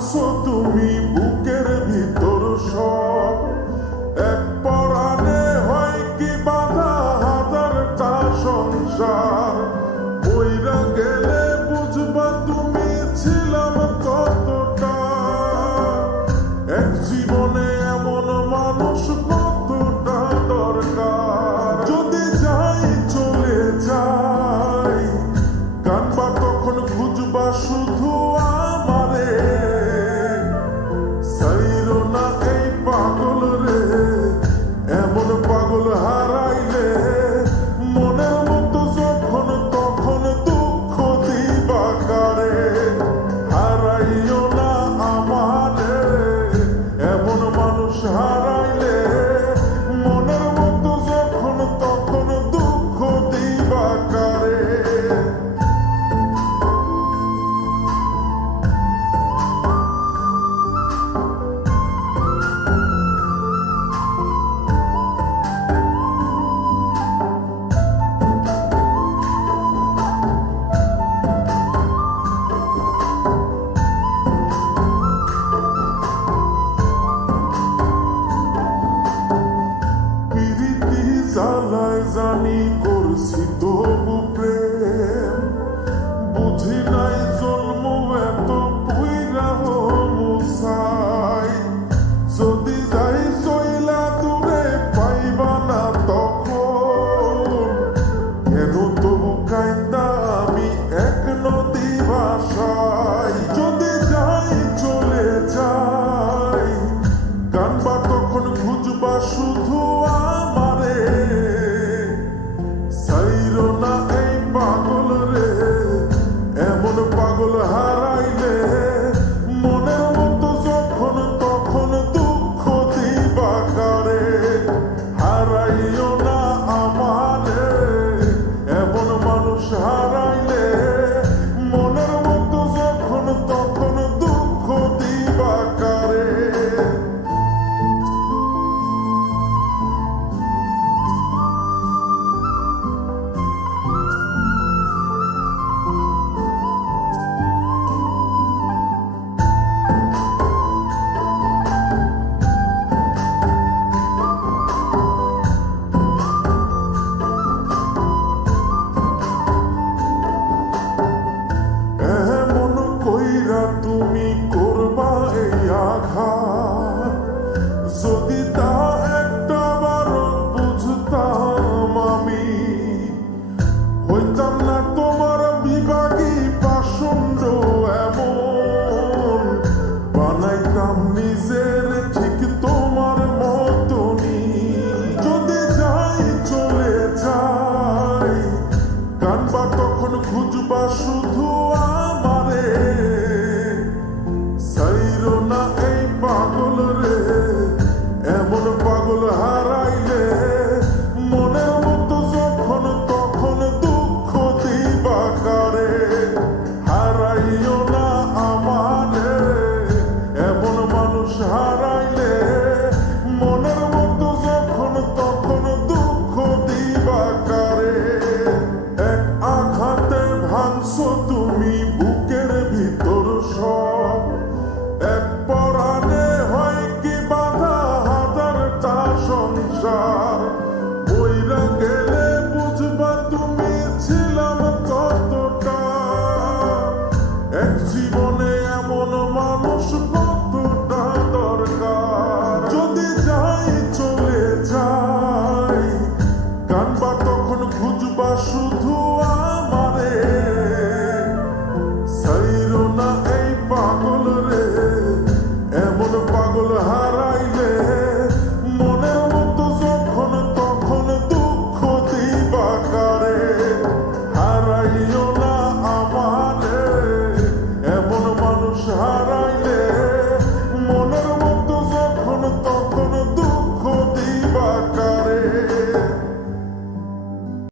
আছো তুমি বুকের ভিতর সব, এক পরাণে হয় কি বাধা হাজারটা সংসার। বইরা গেলে বুঝবা তুমি ছিলাম কতটা, এক জীবনে এমন মানুষ কতটা দরকার। যদি যাই চলে যাই কানবা তখন খুঁজবা শুধু আমারে, সাইরো না এই পাগল রে, এমন পাগল হারাইলে মনের মতো যখন তখন দুঃখ দিবা কারে। হারাইও না আমারে, এমন মানুষ হারাইলে মনের মতো যখন তখন দুঃখ দিবা কারে। জ্বালায় জানি করছি তবু প্রেম, বুঝি নাই জন্ম এত পুইরা মুসাই। যদি যাই চইলা দূরে পাইবা না তখন, কেন তবু কাইন্দা আমি এক নদী ভাষায়। যদি যাই চলে যাই কানবা তখন খুঁজবা শুধু আমারে, সাইরো না এই পাগল রে, এমন পাগল